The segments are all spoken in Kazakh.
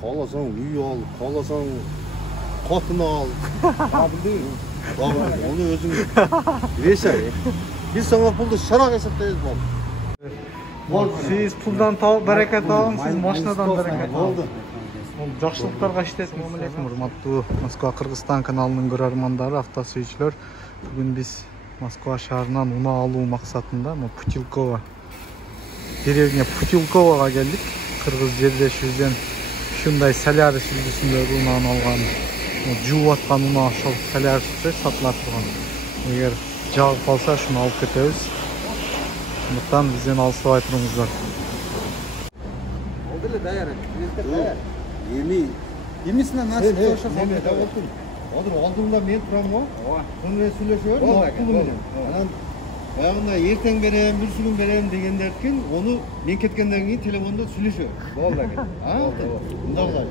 Қаласаң үй ал, қаласаң қатын ал. Оны өзің рesa. Biz sana puldu şarak hesaplayız bu. Siz puldan bereket alın, siz maşinadan bereket alın. Жақшылықтарға жететін алейкум, урматтуу Москва Кыргызстан каналынын көрөрмандары, автосүйүүчүлөр. Бүгүн биз Москва шаарынан унаа алуу максатында Путилково деревня Путилкового келдик. Кыргыз жердешибизден ушундай Солярис үлгүсүндөгү унааны алган, жууп аткан унаа ошол Соляристе сатыла турган. Эгер жагып калса ушуну алып кетебиз. Ошондуктан бизден алыстабай туруңуздар. Oldu le dayar. Емесіне насып тоша салмай да болдым. Оdur алдымда мен тұрам ғой. Сонымен сөйлесіп жүрмін. Анан баяғында ертең берем, бүрсігін берем дегендерден оны мен кеткенден кейін телефонда сөйлесіп. Болды екен. Мында қыла,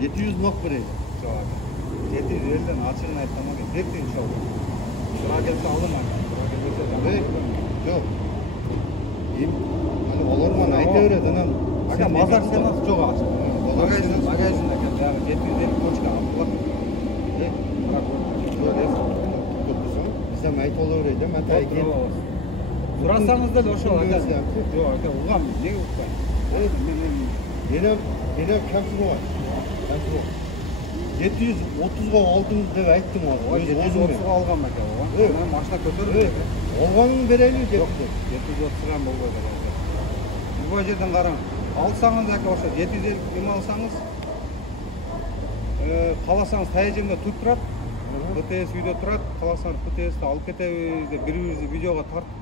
700 мақ берейін. Жоқ. 750-ден ашығын айтамақ екен. Ертең шоу. Сұра келсе алдым ма? Жоқ. Оларман айта береді, анан. Aka mazar senası çok açık. Bagajında yani 750 koçka aldılar. Bizden ait olur öyle mi? Hatta iki. Burasınız da loşu aka. Yok aka ulan ne usta? Benim kamsız var. 730'ga aldınız diye ayttım onu. 730'ga algan aka o. Ben maşına götürürüm. Olganın verelim dedi. 730'ga mı oldu aka? Bu yerden qarang. Alsanız aka olsa 750 kim alsanız қаласаңыз таяжемде тут тұрады, ПТС үйде тұрады, қаласаңыз ПТСті алып кетеміз деп бір-біріңізді видеоға тартып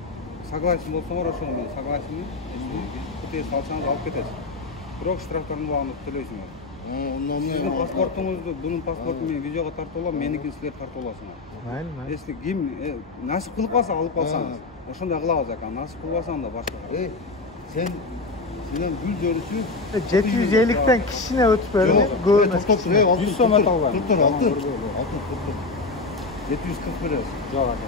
согласен болсаңдар ошоны мен согласен ПТС алсаңыз алып кетесіз. Бирок штрафтардың баарын төлейсіңер. Сіздің паспортыңызды, бұның паспортын мен видеоға тартып аламын, менікін сіздер тартып аласыңар. Если ким насип кылып калса алып калсаңыз, ошондой кылабыз ака. Насип кылбасаң да башка. Сенен гүл жөнүсү 750'den kişine ötüp verdi. 100 сом атал бар. 40 740 бересиз. Жок ака.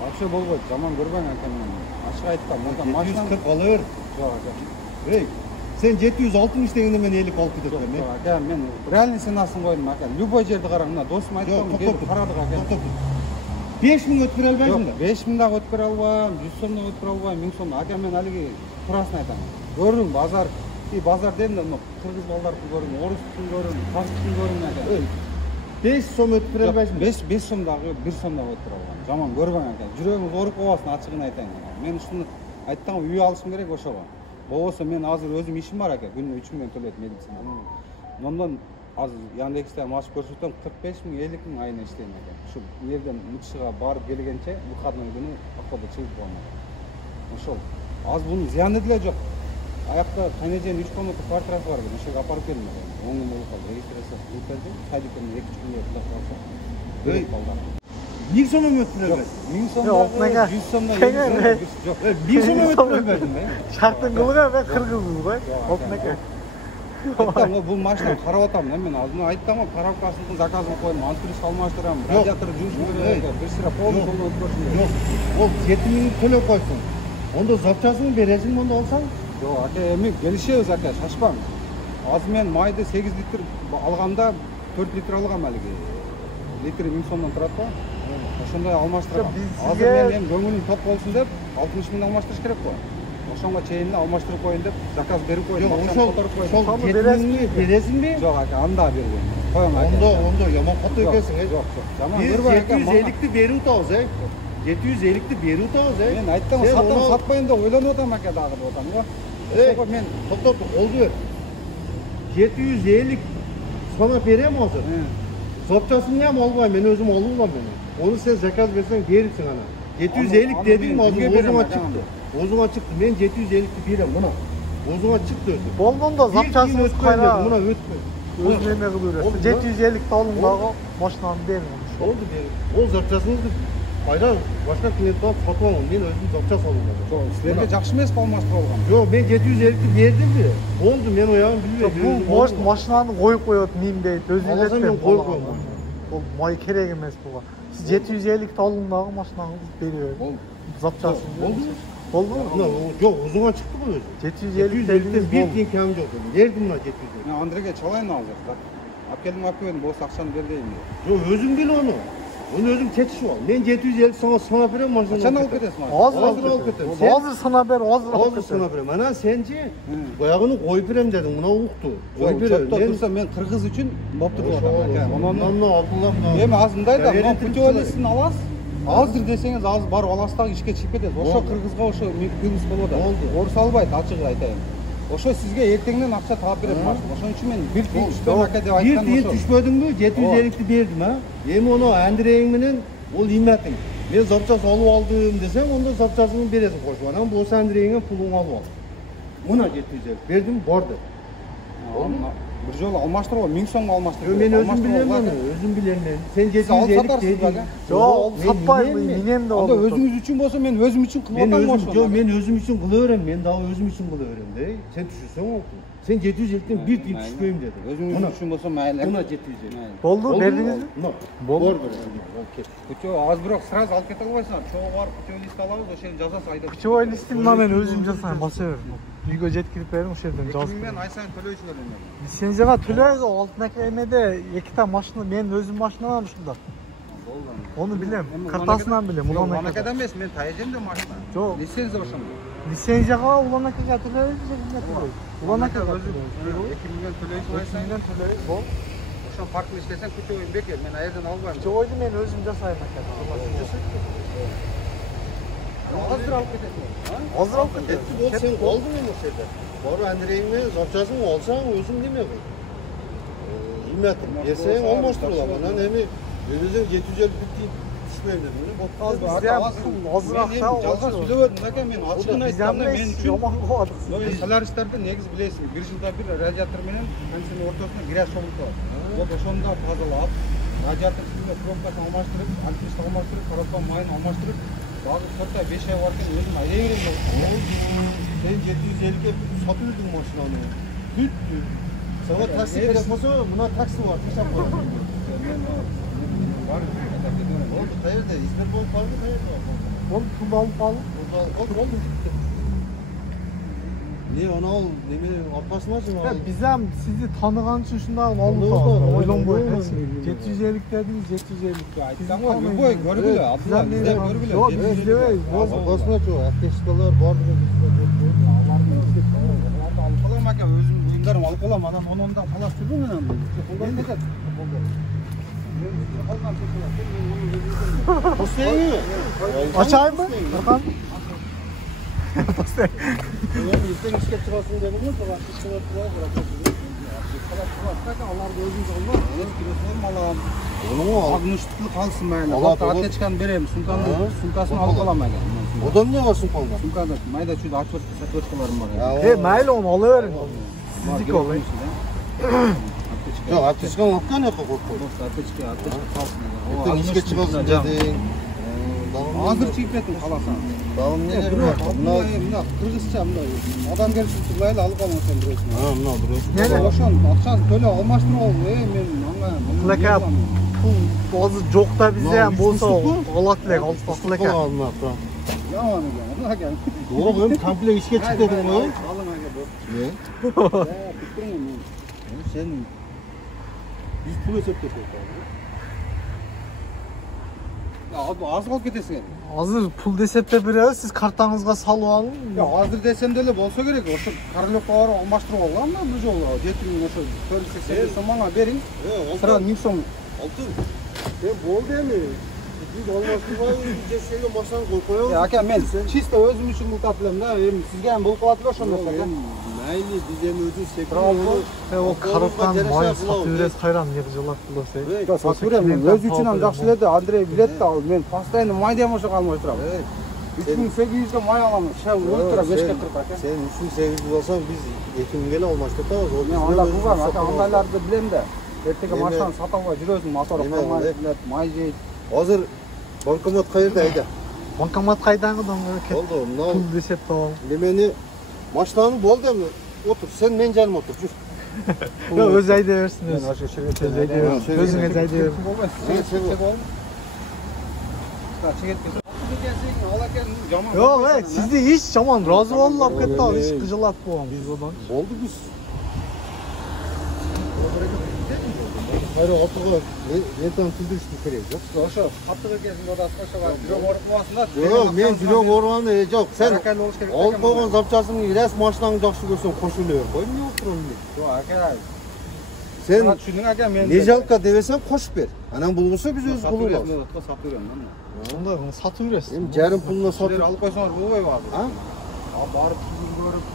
Вообще болбойт, жаман көрбөң ака мен. Ачык айткам, мындан машина 740 ала бер. Жок ака. Сен 760 дегенде мен 50 алып кетет мен. Жок ака, мен реальный ценасын койдум ака. Любой жерди карап, мына досум айткан, келип карадык ака. 5000 өтүп бере албайсың да. 5000 дагы өтүп бере албайм, 100 сомдон өтүп бере албайм, 1000 сом. Ака мен алиги турасын айтам. Көрдүң базар, базар дедим да, кыргыз балдарды көрдүм, орустун көрдүм, казактын көрдүм ака. 5 сом өтүп бере албайсың. 5 сом дагы 1 сом дагы өтүп бере албайм. Жаман көрбөң ака. Жүрөгүңүз ооруп калбасын, ачыгын айтайын. Мен ушуну айттым, үй алышым керек ошого. Болбосо мен азыр өзүм ишим бар ака, күнүнө 3000 төлөйт медицина. Ондон азыр Яндексте машып көрсөтөм, 45 000, 50 000 айына иштейм ака. Ушу жерден МЧСга барып келгенче выходной күнү походу чыгып коем. Ошол. Az bunun ziyanı dile yok. Ayakta kaynayacağın 3 komutlu kvartirası var. Bir şey aparıp gelin. 10 gün olup kaldı. Registresi yükseldi. Saydıklarını 2-3 günde yapılak kalsa. Böyle kaldı. 1000 soma mı ötüp vermedin? 1000 somda, 100 somda, 20 somda. Yok. 1000 soma mı ötüp vermedin ben? Şartın kılığa ben kırgızım koy. Opnaka. Bu maçta karab atam ben azına ayttım ama karabkasının zakazını koydum. Antrış almaştıram. Radyatörü жұмысын көрüyor. Bir sıra polnu kolunu ötüp. Yok. O 7000 төлөп koysun. Onda zapçasını veresin onda olsan? Yok aka emin gelişiyoruz aka şaşpam. Az men mayda 8 litr alganda 4 litr algam aligi. Litri 1000 somdan turат da. Ошондой алмаштырам. Азыр мен көңүлүм топ болсун деп 60 000 алмаштырыш керек го. Ошонго чейин алмаштырып коюн деп заказ берип коюм. Ошол 7000 бересиңби? Жок ака, анда бербейм. Коюм ака. Ондо яман катуу экенсиң. Жок. Жаман көрбөй ака. 750'ди берип атабыз, 750'di беріп атабыз, Мен айттым, сатам, сатпайын да ойланып атам ака дагы деп атам го. Ошого мен токтоп, колду бер. 750 сона берем азыр. Запчасын ям албайм, мен өзүм алып алам мен. Onu sen zakaz versen verirsin ana. 750 dediğim azır ozuma çıktı. Ozuma çıktı. Men 750'di berem buna. Ozuma çıktı özü. Bolganda zapçasınız kayra. Buna ötme. Öz neme kılıyor. 750 alın dağı maşınanı verin. Oldu verin. O zapçasınızdı. Hayır, başka klientler satып alalım. Men özüm zapças alayım. Sizlerge жакшы эмес алмаштырып алгам. Yok, ben 750'di verdim de. Oldu, men oyağım bilmiyorum. Bu может maşınanı koyup koyup miyim deyip özünüz etmem. Koyup koyup. Ол май керек емес буга. Сиз 750 алым дагы машинаңызды берип. Болду. Запчасын. Болду. Oldu mu? Yok uzuna çıktı bu özü. 750 750'den bir tiyin kemim yok dedim. Verdim buna 750. Men Andrege çalayın alacak da. Apkelim apkelim bu akşam ver deyim diye. Yok özüm bil onu. Onu özüm tetişip al. Ben 750 sana verem maşını. Kaçan alıp ketesin abi? Hazır Hazır alıp alıp ketelim. ketelim. Hazır sana ber, hazır alıp Hazır sana ketelim. verem. Ana sence bayağını koyup verem dedim. Buna uğuktu. Koyup verem. Çöpte dursa men Kırgız üçün bop turdu adam. Ondan ne aldılar mı? Эми азындай да, мына Эритип путеводительсин аласыз. Азыр десеңиз азыр барып аласыз дагы ишке чыгып кетесиз. Ошо кыргызга ошо кыргыз болот. Болду. Орус албайт, ачыгы айтайын. Ошо сизге эртеңден акча таап берет машина. Ошон үчүн мен бир тиын түшпөм ака деп Bir айтканым tiyin ошо. düşmedin mi? 750'li verdim ha. Hem onu Andrey'in minin ol imetin. Ben zapçası alıp aldım desem onda zapçasını veresin koşu. Anam bu Andrey'in pulunu alıp al. Ona 750 verdim vardı. Бир жолу алмаштырып, 1000 сом алмаштырып. Ben özüm bilirim onu, özüm bilirim ben. Sen 750 dedin. Yok, satmayın, minem de Анда oldu. өзүңүз үчүн болсо мен өзүм үчүн кылып Ben атам özüm, ошону. ben özüm için kılıyorum. Ben daha özüm için kılıyorum dey. Sen düşürsen oldu. Sen 750'den bir tiyin düşmeyeyim dedin. Өзүңүз үчүн болсо майли. Ona 750. Oldu, verdiniz mi? Boldu. Boldu. Путё аз бирок сразу алып кете албайсың. Чогуу барып путё лист алабыз, ошону жазасыз айдап. Путевой листимden ben özüm жасайм, баса берем. Үйгө жеткирип берем, ошол жерден жазып. Мен ай сайын төлөйсүңөр эми. Лицензияга төлөйбүз, алтынакы эмеде 2 та машина, мен өзүм машиналарым ушунда. Onu bilem, kartasından bilem. Уланакадан эмес, мен Таежемде машина. Жок. Лицензия ошондо. Лицензияга Уланакага төлөйбүз, Уланакага өзү 2 миллион төлөйсүң ай сайын. Бол. Ошон фактын иштесең путёй бекер, мен аерден албайм. Путевойду мен өзүм жасайм ака. Азыр алып кетесиң. Азыр алып кетем. Ol sen oldun mu şeyde? Doğru Andrey'inle zapçasını olsan özüm değil mi? İmetim. Yesen olmuştur o zaman. Hani önünüzün 750 bitti düşmeyeyim dedim. Азыр акча Жалгыз билебедим ака, мен ачыгын айтканда мен үчүн жаман кылабыз. Соларистерде негизи билесиң, бир жылда бир радиатор менен кондиционер ортосуна грязь чогулуп калат. Вот ошону да тазалап, радиатор үстүнө пробкасын алмаштырып, антисти алмаштырып, тараптан майын алмаштырып, багы 4 ай 5 ай баркен өзүм айрем Sen 750'ye satıyordun maşinanı. Büttü. Sana taksi yapmasa buna taksi var. Hesap var. Oldu. Hayırdır? İsmet Bol vardı. Hayırdır? Onu pul alıp alın. Oldu. Ne onu al, ne bileyim, atmasmasın al. Bizem sizi tanıgan için şundan alıp Anladım, alın. anladım. Oylonboyun. Anladım. 750 dediniz, 750. Tamam, любой görgülü, Abdullah bizde görgülü. Yok, izlemeyiz. Basma çok, ateşkalar var. Алып калам ака, өзүм буюмдарым алып калам, анан онундан калаш жүрдүм мен анда. Колдон кетет. Postayı mı? Açayım mı? Bakalım. Postayı. İsten işe çıkarsın dedim mi? Sonra işe çıkarsın. Аларды өзүңүз алма, мен киресин алам. Onu mu al? Агнуштук калсын майла. Ала, Вот аптечканы берем, сумкасын алып калам ака. Odan ne var sumpanda? Сумкада майда чүйдө отверткаларым бар. Mayli onu alıverin. Sizlik olayım. Yok, ateşkan olkan ne koktu? Аптечка калсын. İsten işe çıkarsın dedin. Азыр чыгып кеттим каласаң. Dağım ne dedim? Мына кыргызча мына адамгерчилик майла алып калам ошону бирөөсүн. Ha, buna duruyor. Ne? Ошон акчасын төлөп алмаштырып ал. Мен ага. Laka pul azı çok da bize hem bolsa alat lek, altıpaklı leka. Alma. Yaman ekan. Doğru benim komple işe çık dedim o. Alın aga bu. Ne? Bitireyim mi? Sen biz pul hesaplayacağız. Ya abi az kal ketesin. Hazır pul desep de biraz siz kartanızga salıp alın. Ya hazır desem de öyle bolsa gerek. Ошо Карлёвко барып алмаштырып алгам да бул жолу. Жетиңин ошо 480 сом мага бериң. Сразу 1000 сом. Altın. Sen bol değil mi? Biz olmazsa cesseyle masanı koyalım. Ya aka men чисто өзүм үчүн кылтап элем да. Эми сизге ham бул кылат эле ошондо aka. Mayli bizim ödül Bravo. O karatan mayın satı biraz hayran yığıcılar bulursa. Ya сатып берем. Мен өз үчүн ham жакшы эле да. Андрей билет да. Мен постоянно май дем ошого алмаштырам. 3800 май алам. Шай ультра 540 aka. Sen 3800 olsan biz ekimgeli olmuştuk da. Мен анда кылгам aka. Андайларды билем да. Эртеге машинаны сатып албай жүрөсүң, мотору калмай, май жейт. Hazır bankomat kayırdı ayda. Bankomat kaydan gıdan Oldu. pul desep de alalım. Demeni maçlarını bol değil mi? Otur. Sen men canım otur. Dur. Ya öz ayda versin öz. Мен ошо шерет. Öz ayda versin. Özüne ayda versin. Болбойт. Чегет. ekensing, al ekensin, жаман. Yok sizni hiç жаман razı olap ketdi, hiç kıjılat boğam biz odan. Oldu biz. Hayır, otuğa rentan tüldürüştü kerek yok. Ошо, каттык экенсиң, одасы ошо бар. Жүрөк ооруп каласың да. Yok, men жүрөк ооруган жоқ. Sen Аракан болуш керек. алып койгон запчасыңды рас машинаңды жакшы көрсөң кошуп эле бер. Кой эмне болуп турат эле? Жок, ака. Sen Түшүндүң ака, мен. не жалко дебесең кошуп бер. Анан булбосо биз өз кылып алабыз. Сатып берем да. Сондай bunu сатып бересиз. Эми жарым пулуна Силер сатып. алып койсоңор болбойбу азыр? А? Барып түзүп көрүп,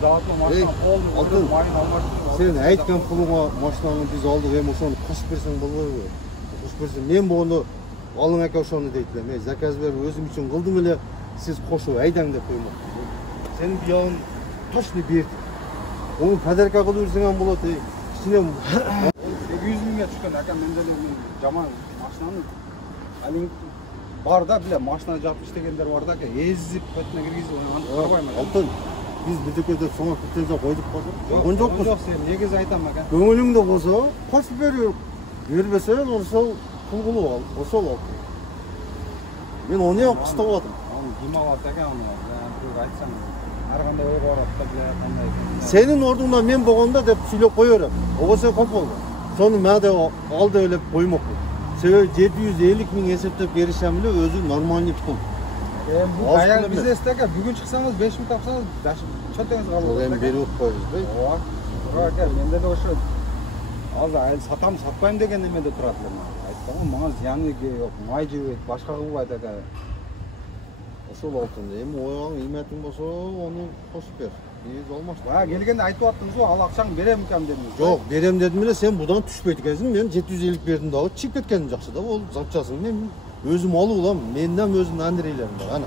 заводтун машина полный алтын. көрүп, майын алмаштырып. Sen айткан пулуңа машинаңды биз алдык, эми ошону кошуп берсең болбойбу? Кошуп берсең мен буну алың ака ошону дейт элем. Мен заказ берип өзүм үчүн кылдым эле, сиз кошуп айдаң деп коймок. Сенин биягын точно берди. Onu подарка кылып берсең ham болот. Кичине 800 миңге түшкөн ака, мен деле жаман машинаны алин бар да, биле, машина жапып иштегендер бар да, эзип бетине киргизип аны карабайм. Алтын, биз бутекеде соңа кытыйга койдук болсо, койгон жокпуз. Жок, сен негизи айтам ака. Көңүлүңдө болсо, кошуп берип, бербесең ошол пул кылып ал, ошол ал. Мен оны ham кыстап атам. Аны кималат ака, аны айтсам, ар кандай ойго барат да, биле, кандай. Senin ордуңда мен болгондо деп сүйлөп кое берем. Обосо көп болду. Сону мен деп ал деп элеп коймокмун. Себеби 750 миң эсептеп беришем эле өзү нормальный пул. Бул аял бизнесте ака, бүгүн чыксаңыз 5 миң тапсаңыз, чөтөңүз кабыл. Ол эми берип коебуз да. Ооба. Ака, менде да ошо азыр айыл сатам, сатпайм деген немеде турат элем. Айттым го, мага зыяны жок, май жебейт, башка кылбайт ака. Ошол алтын. Эми ояң ийметиң болсо, ону кошуп бер. Биз алмашты. Келгенде айтып аттыңыз го, ал акчаңды берем экен дедиңиз. Жок, берем дедим эле, сен будан түшпөйт экенсиң. Мен 750 бердим дагы, чыгып кеткеним жакшы да. Ол запчасын мен өзүм алып алам. Менден өзүм Андрейлерим бар. Ана.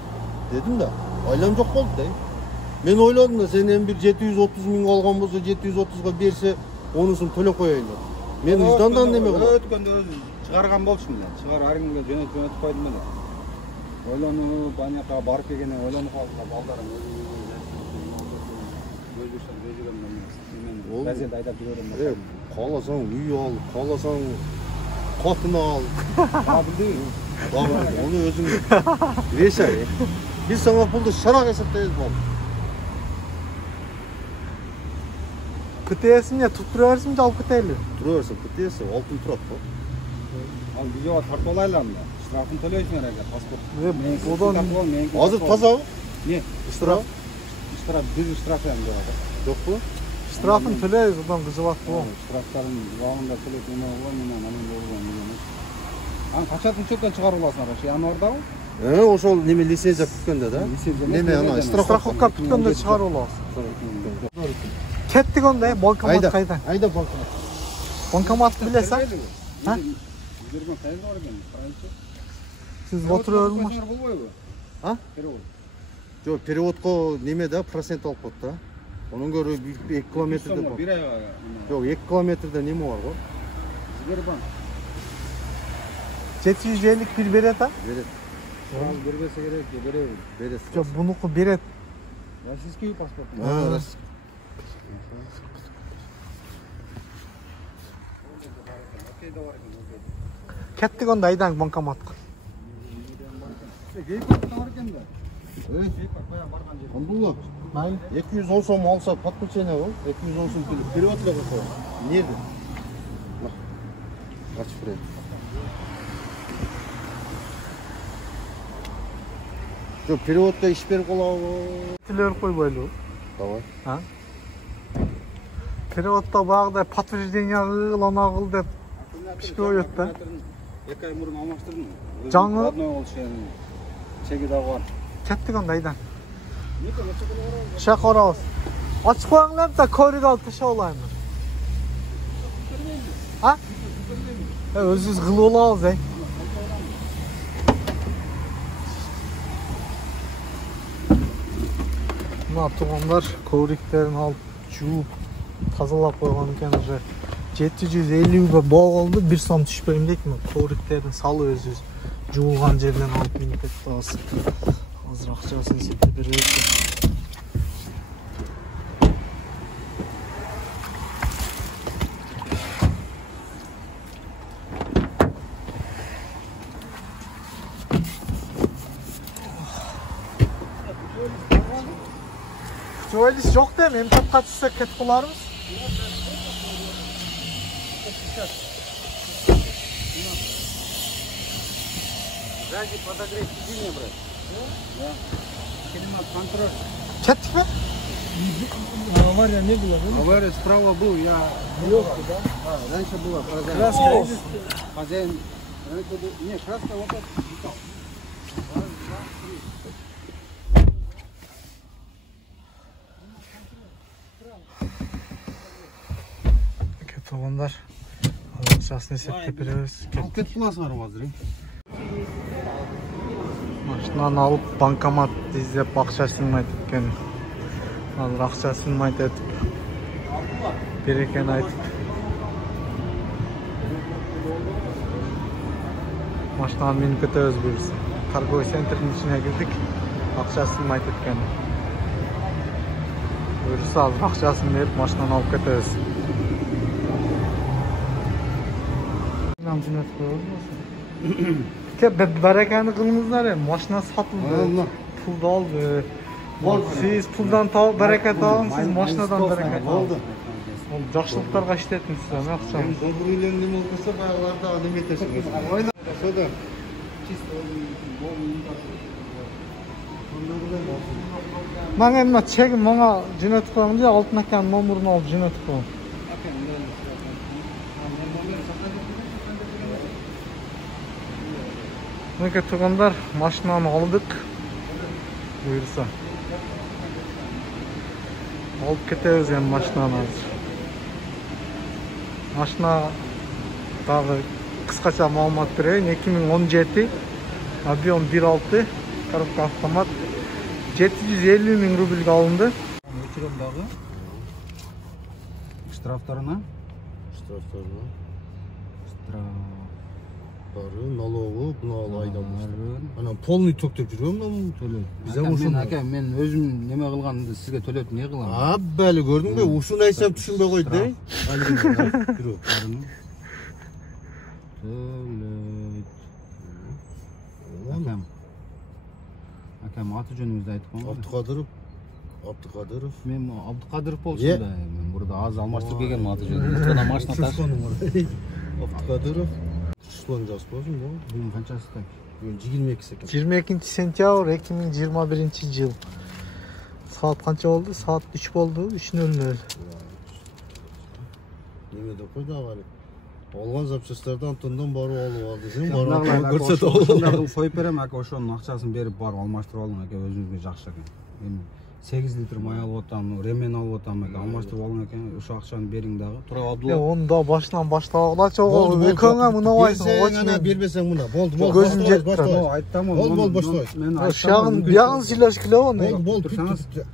Дедим да. Айлам жок болду да. Мен ойлодум да, сен эми бир 730 миң алган болсо, 730га берсе, онусун төлөп коеюн деп. Мен ыждандан неме кылам. Өткөндө өзү чыгарган болчумун эле. Чыгарып арыңга жөнөтүп койдум эле. Ойлонуп, баняка барып келгенде ойлонуп калдым да, балдарым Өзбекстан жүргөм мен. Газет айдап жүрөм. Кааласаң үй ал, кааласаң катын ал. Билдиңби? Onu özün решай. Biz sana puldu şarak esetteyiz bu. КТС'in ya tutturuyorsun da al KT'li. Duruyorsun, kıtıyası, altın turat bu. Al videoga tартып алайлам да. Штрафын төлөйсүңөр ака, паспорт. Одан Hazır taza mı? Не? Штраф? Штраф, биз штраф эм жок ака. Yok bu. штрафын төлөйбүз, одан кызылат bu. Штрафтарын убагында төлөп эме болгон, менен анан болгон деген. Аны качатын учеттен чыгарып аласың ошо январда. Ошол неме лицензия күткөндө да? Неме ана Страховка бүткөндө чыгарып алабыз. Кеттик онда, банкомат кайда? Айда банкомат. Банкоматты билесиң? Ha? Жүргөн кайда бар экен? Франция. Siz отуруп көрүңүз. Болбойбу? Ha? Перевод. Жок, переводко неме да, процент алып коет да. Онун көрө 2 километрде бар. Бир айга. Жок, 2 километрде неме бар го? Сбербанк. 750 bir берет а? Берет. Бербесе керек, беребиз. Берет. Жок, бунуку берет. Российский паспорт. Раз. Кеттик онда айдаң банкоматка. Гейпарк бар экен да. Гейпарк баягы барган жер. Абдулла. Майли. 210 сом алса подключение бол. 210 сом перевод эле кылып кой. Нерде? Ачып берет. Жок, переводко иш берип калабы? Тилер койбойлу. Давай. Ha? Переводта багыдай подтверждение кыл, ана кыл деп ишке коет да. 2 ай мурун алмаштырдым. Жаңы? Одной болчу. Чеги да бар. Кеттик онда айдаң. Шак барабыз. Ачып коюңдар да көрүк алып ташап алайын. Ha? Өзүбүз кылып алабыз, Мына тугандар ковриктерин алып жууп тазалап койгон экен, уже 750 болгонду, 1 сом түшпөйм дейт. Ковриктерин салып өзүбүз жуулган жерден алып минип кетебиз. Азыр акчасын эсептеп беребиз. Polis yok değil mi? Emniyet kaçırsa ketip kılarımız. Ради подогреть сиденье брать. Да. Кельмат, контроль. Kettik mi? Авария не было, да? Авария справа был, я... Лёгко, да? Да, раньше была. Краска есть? Хозяин... Не, краска вот это. Ketovanlar. Alçasını sepke beremiz. Алып кетіп қаласыңар қазір. Машинаны алып банкомат іздеп ақша сыймайды екен. Азыр ақша сыймайды етіп берекен айтып. Машинаны миніп кетебиз буюрса. Торговый центрдин ичине кирдик. Ақша сыймайды екен. Буюрса азыр ақшасын берип машинаны алып кетебиз. Barakani qilingizlar ham, mashina sotildi. Pulni oldi. Siz puldan baraka toping, siz mashinadan baraka Oldu. toping. Yaxshiliklarga ishlatdingiz sizlar, yaxshi. Добрый үйлерінде болса баяғыларда адам етесіңіз. Содан. Мага эми чегим мага жөнөтүп коюңуз, алтын аканын номерин алып жөнөтүп коюң. Мынакей тургандар, машинаны алдык. Буюрса. Алып кетебиз эми машинаны азыр. Машина дагы кыскача маалымат берейин. 2017 объем 1.6 коробка автомат 750 000 рубльге алынды. Өчірем дағы. Штрафтарына. Штрафтарына. Штрафтары, налогы, бұны айдамыз. Ана полный төктеп жүрем мына төлөп. Мен өзім неме қылғанымды сізге төлеп не қыламын? Бәлі көрдің бе? Ушын айтсам түшінбей қойды, ей? Жүріп. Төлөп. Акам аты жөніңізді айтып қойыңыз. Абдықадыров. Мен Абдықадыров болсын да. Мен burada аз алмаштырып келгенмін аты жөнін. Қана машина ташып. Абдықадыров. Числоны жазып қойсын бұл. Бүгін қаншасы так? Бүгін 22 екен. 22 сентябрь 2021 жыл. Saat қанша болды? Saat 3 болды, 3:00. Неме деп қойды ағали? Olgan запчастарды Антондан барып алып алды. Сен барып көрсетіп алып. Қойып берем, ака ошоның ақшасын беріп барып алмаштырып алың, ака өзіңізге жақсы екен. Мен 8 литр май алып отам, ремен алып отам, ака алмаштырып алың екен. Ошо ақшаны бериң дагы. Тура Абдулла. Оны да башынан баштагыла чогуу. Экөөңө мынабайсың, Ана бербесең мына. Болды. Көзүм жетти. Айттым ғой. Болды, баштабай. Мен айтсам, биягын сүйлөш келеби? Болды.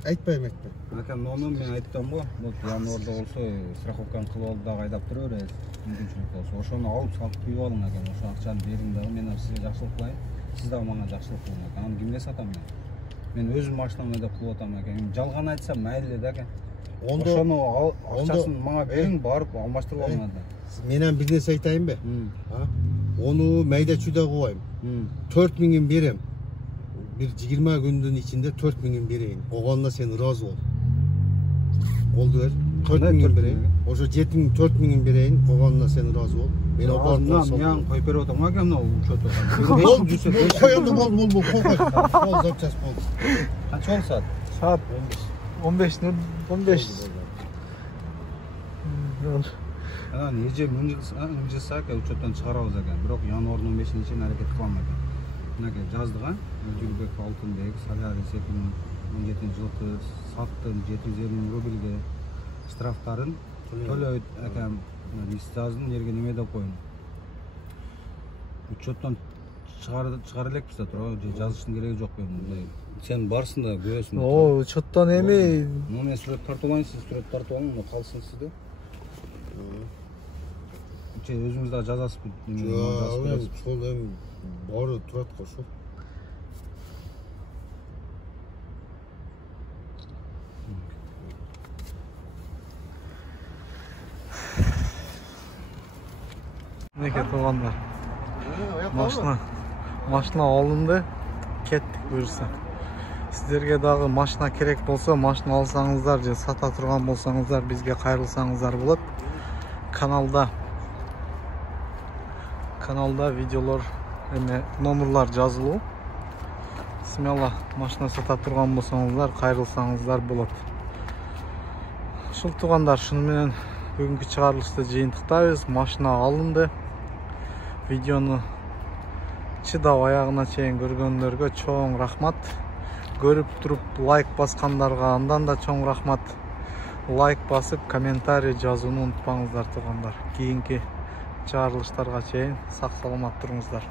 Айтпайм. Ака номер мен айттым ғой. Вот январда болсо страховканы кылып алып дагы айдап жүрө берет. Мүмкүнчүлүк болсо, ошону алып салып күйүп алың экен. Ошо акчаны бериң дагы, мен сизге жакшылык кылайын. Сиз дагы мага жакшылык кылың экен. Аны кимге сатам мен? Мен өзүм машинамды айдап кылып атам экен. Жалган айтсам майлы да экен. Ошону акчасын мага бериң, барып алмаштырып алың анда. Менен бир нерсе айтайынбы? Onu майда чүйдө кылбайм. 4000 берем. Bir 20 gündün içinde 4000 bereyim. Oğlanla sen razı ol. Oldu ver. 4000 bereyim. Oşo 4000 bereyim. Oğlanla sen razı ol. Beni apartman sal. Мен коюп берип атам экен, мына учет. Koyandı bol. Koy. Bol zapças bol. Канча болду саат? Saat 15:15. Анан эже мынжысы ака учеттон чыгарабыз экен. Бирок январдын 15-ине чейин аракет кылам экен. Мынакей жаздык а. Өзүлбек Алтынбек, Солярис 2017-жылкы саттым 750 000 рубльге. Штрафтарын төлөйт экен. Лист жаздым, жерге неме деп коюм. Учеттон чыгара элекпиз да тура, жазыштын кереги жок мындай. Сен барсың да көрөсүң. О, учеттон эми. Мен сүрөт тартып алайын, сиз сүрөт тартып алың, мына калсын сизде. Өзүңүз да жазасыз. Сол эми бары турат кошо. Неке тугандар. Машина алынды, кеттик буюрса. Сіздерге дагы машина керек болсо, машина алсаңыздар же сата турган болсаңыздар, бизге кайрылсаңыздар болот. Каналда видеолор эме номерлар жазылуу. Смело машина сата турган болсоңуздар, кайрылсаңыздар болот. Ушул туугандар, шуну менен бүгүнкү чыгарылышты жыйынтыктайбыз. Машина алынды. Видеону чыдап аягына чейин көргөндөргө чоң рахмат. Көрүп туруп лайк баскандарга андан да чоң рахмат. Лайк басып, комментарий жазууну унутпаңыздар туугандар. Кийинки чыгарылыштарга чейин сак саламат туруңуздар.